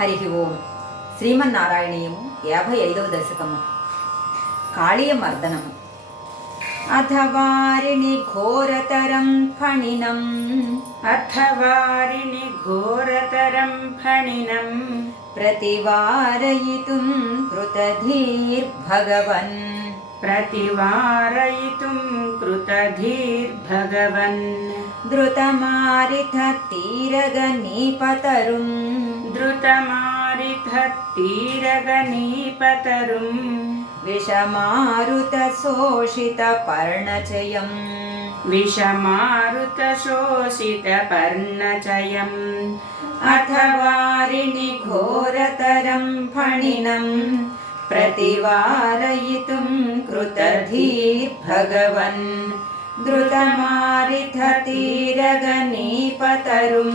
హరి ఓం. శ్రీమన్నారాయణీయము యాభై ఐదవ దశకము. కాళీయ మర్దనము అథవారిణి ఘోరతరం ఫణినం. అథవారిణి ఘోరతరం ఫణినం. ప్రతివారయితుం కృతధీర్భగవన్. प्रतिवारयितुं कृतधीर्भगवन्। द्रुतमारिततीरगनीपतरुम्। द्रुतमारिततीरगनीपतरुम्। विषमारुतशोषितपर्णचयम्। विषमारुतशोषितपर्णचयम्। अथ वारिणि घोरतरं फणिनम्। प्रतिवारयितुं कृतधीर्भगवन् द्रुतमारिथतीरगनीपतरुं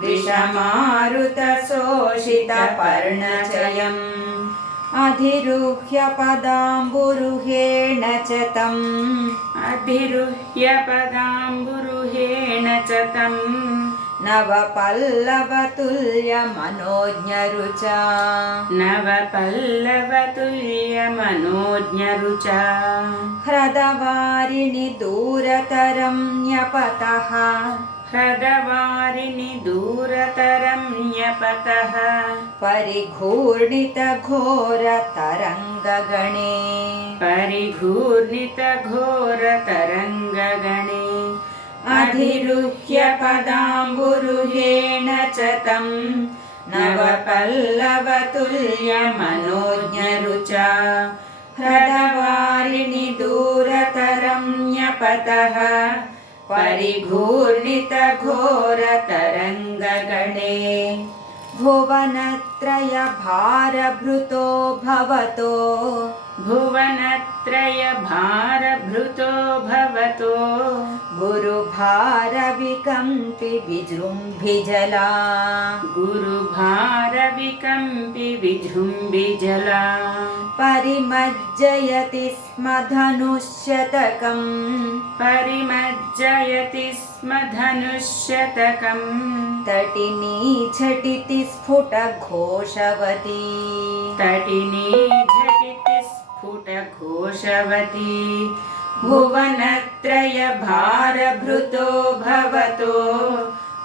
विषमारुतशोषितपर्णचयम् अधिरुह्य पदाम्बुरुहेण च तम् अधिरुह्य पदाम्बुरुहेण च तम् नवपल्लवतुल्यमनोज्ञरुचा नवपल्लवतुल्यमनोज्ञरुचा ह्रदवारिणि दूरतरं न्यपतः ह्रदवारिणि दूरतरं न्यपतः परिघूर्णितघोरतरङ्गगणे परिघूर्णितघोरतरङ्गगणे अधिरुह्य पदाम्बुरुहेण च तं नवपल्लवतुल्यमनोज्ञरुचा ह्रदवारिणि दूरतरं न्यपतः परिघूर्णितघोरतरङ्गगणे भुवनत्रयभारभृतो भवतो भुवनत्रयभारभृतो भवतो गुरुभारविकम्पि विजृम्भिजला गुरुभारविकम्पि विजृम्बिजला परिमज्जयति स्म धनुष्यतकम् परिमज्जयति स्म धनुष्यतकम् तटिनी झटिति स्फुटघोषवती तटिनी झटिति स्फुटघोषवती भुवनत्रयभारभृतो भवतो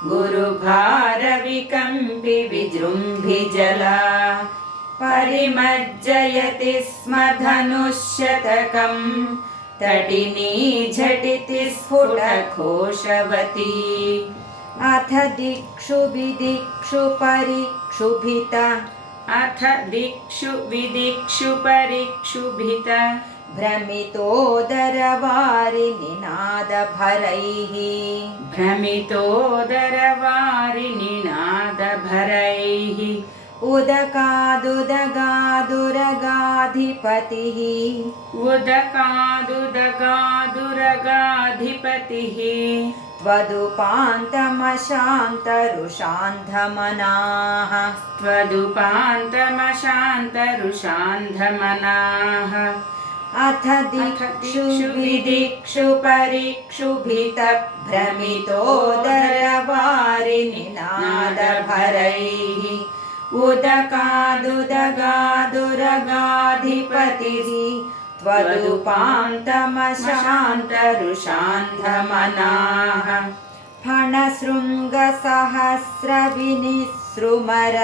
गुरुभारविकम्पि विजृम्भिजला परिमज्जयति स्म धनुष्यतकम् तटिनी झटिति स्फुटघोषवती अथ दिक्षु विदिक्षु परिक्षुभित अथ दिक्षु विदिक्षु परिक्षुभित भ्रमितोदरवारिनिनादभरैः। भ्रमितोदरवारिनिनादभरैः। उदकादुदगादुरगाधिपतिः। उदकादुदगादुरगाधिपतिः। त्वदुपान्तमशान्तरुषान्धमनाः त्वदुपान्तमशान्तरुषान्धमनाः अथ दिक्षु विदिक्षु परिक्षुभित भ्रमितोदरवारिनिनादभरैः उदकादुदगादुरगाधिपतिः त्वदुपान्तमशान्तरुषान्धमनाः फणशृङ्गसहस्रविनिसृमर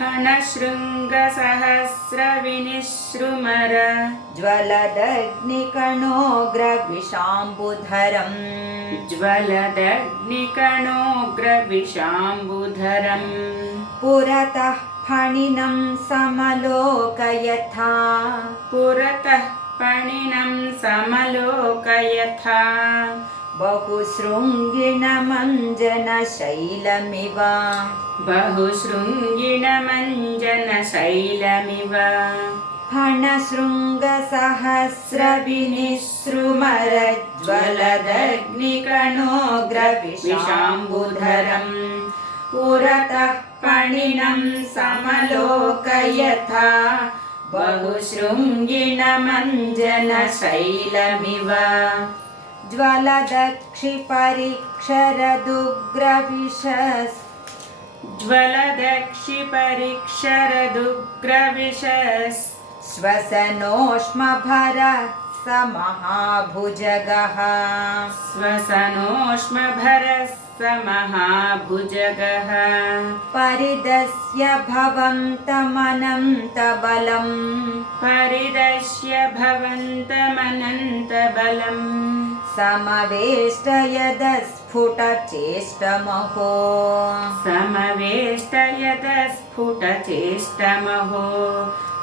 फणशृङ्गसहस्रविनिसृमर ज्वलदग्निकणोग्रविशाम्बुधरम् ज्वलदग्निकणोग्रविशाम्बुधरम् पुरतः फणिनं समलोकयथा पुरतः पणिनं समलोकयथा बहुशृङ्गिणमञ्जनशैलमिव बहुशृङ्गिणमञ्जनशैलमिव फणशृङ्गसहस्रविनिसृमरज्वलदग्निकणोग्रविशाम्बुधरम् पुरतः पणिनं समलोकयथा। बहुशृङ्गिणमञ्जनशैलमिव ज्वलदक्षिपरिक्षरदुग्रविश ज्वलदक्षिपरीक्षरदुग्रविशस्। श्वसनोष्मभर स महाभुजगः स्वसनोष्मभरः स महाभुजगः परिदस्य भवन्तमनन्तबलम्। परिदश्य भवन्तमनन्तबलम्। समवेष्टयद स्फुटचेष्टमहो समवेष्टयद स्फुटचेष्टमहो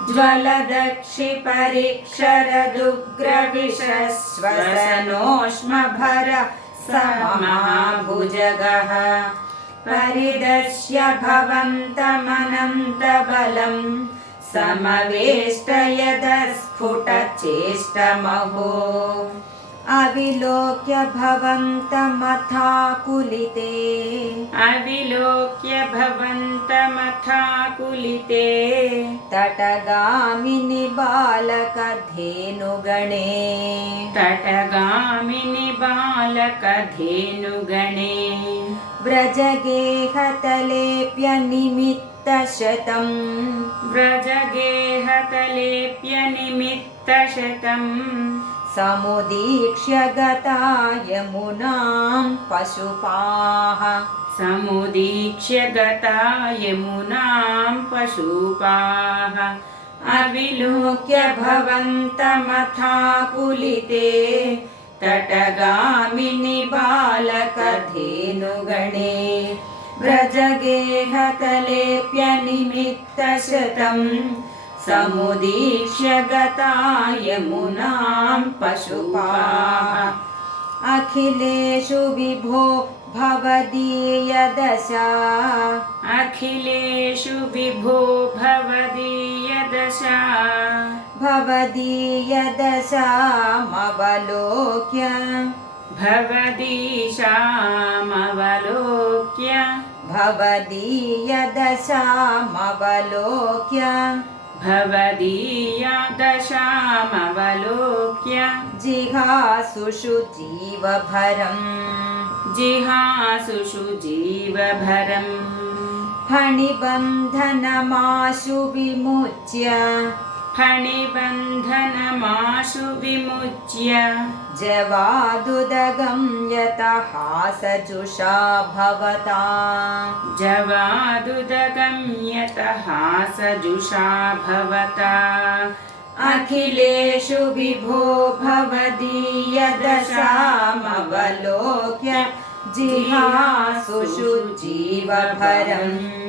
ज्वलदक्षिपरिक्षरदुग्रविषश्वसनोष्मभर समहाभुजगः। परिदर्श्य भवन्तमनन्तबलम् समवेष्टयद स्फुटचेष्टमहो अविलोक्य भवन्तमथाकुलिते। अविलोक्य भवन्तमथाकुलिते। तटगामिनि बालकधेनुगणे। तटगामिनि बालकधेनुगणे। व्रजगेहतलेऽप्यनिमित्तशतम् व्रजगेहतलेऽप्यनिमित्तशतम् समुदीक्ष्य गता यमुनां पशुपाः समुदीक्ष्य गता यमुनां पशुपाः अविलोक्य भवन्तमथाकुलिते तटगामिनि बालकधेनुगणे व्रजगेहतलेऽप्यनिमित्तशतम् समुदीक्ष्य गता यमुनां पशुपाः। अखिलेषु विभो भवदीयदशा अखिलेषु विभो भवदीयदशा भवदीयदशामवलोक्य भवदीशामवलोक्य भवदीयदशामवलोक्य भवदीया दशामवलोक्य। जिहासुषु जीवभरम् जिहासुषु जीवभरम् फणिबन्धनमाशु विमुच्य फणिबन्धनमाशु विमुच्य। जवादुदगं यतः सजुषा भवता। जवादुदगं यतः सजुषा भवता। अखिलेषु विभो भवदीयदशामवलोक्य जिहासुषु जीवभरम्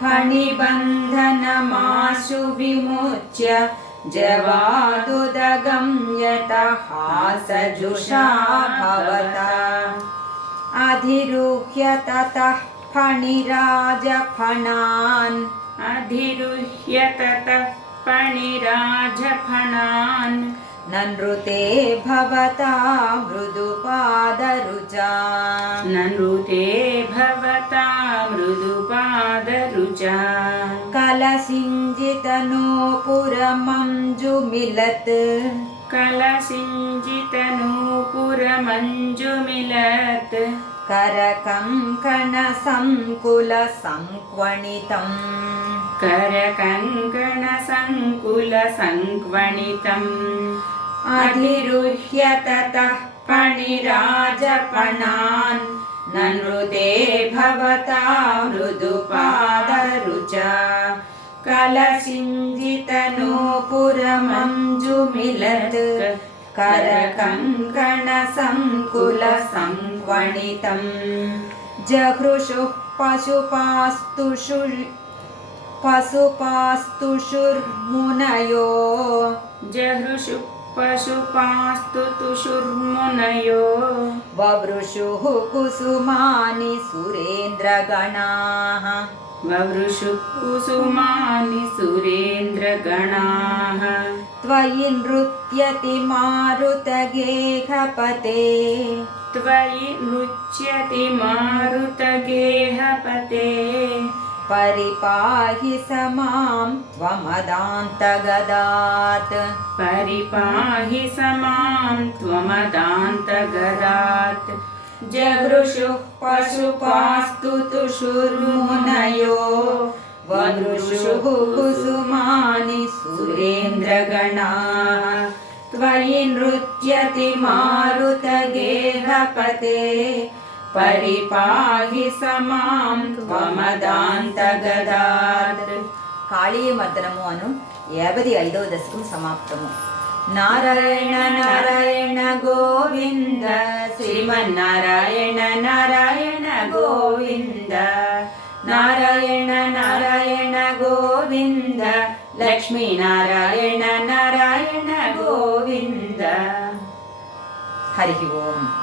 फणिबन्धनमाशु विमुच्य जवादुदगं यतः सजुषा भवता अधिरुह्य ततः फणिराजफणान् अधिरुह्य ततः फणिराजफणान् ननृते भवता मृदुपादरुचा ननृते भवता मृदुपादरुचा कलसिञ्जितनोपुरमञ्जुमिलत् कलसिञ्जितनूपुरमञ्जुमिलत् करकङ्कणसङ्कुलसङ्क्वणितम् करकङ्कणसङ्कुलसङ्क्वणितम् अधिरुह्य ततः फणिराजपणान् ननृते भवता मृदुपादरुचा। कलसिञ्जितनोपुरमञ्जुमिलत् करकङ्कणसङ्कुलसङ्क्वणितम्। जहृषुः पशुपास्तुषु पशुपास्तुषुर्मुनयो। जहृषु पशुपास्तु तुषुर्मुनयो। ववृषुः कुसुमानि सुरेन्द्रगणाः। ववृषु कुसुमानि सुरेन्द्रगणाः। त्वयि नृत्यति मारुतगेहपते त्वयि नृत्यति मारुतगेहपते परिपाहि स मां त्वमदान्तगदात्। परिपाहि स मां त्वमदान्तगदात्। जगृषुः पशुपास्तु तुषुर्मुनयो वदृषुः कुसुमानि सुरेन्द्रगणा। त्वयि नृत्यति मारुतगेहपते పరిపాహి సమాం త్వమదాంతగదార్ కాళీమర్దనము అను యాభై ఐదవ దశకం సమాప్తము. నారాయణ నారాయణ గోవింద. శ్రీమన్నారాయణ నారాయణ గోవింద. నారాయణ నారాయణ గోవింద. లక్ష్మీనారాయణ నారాయణ గోవింద. హరి ఓం.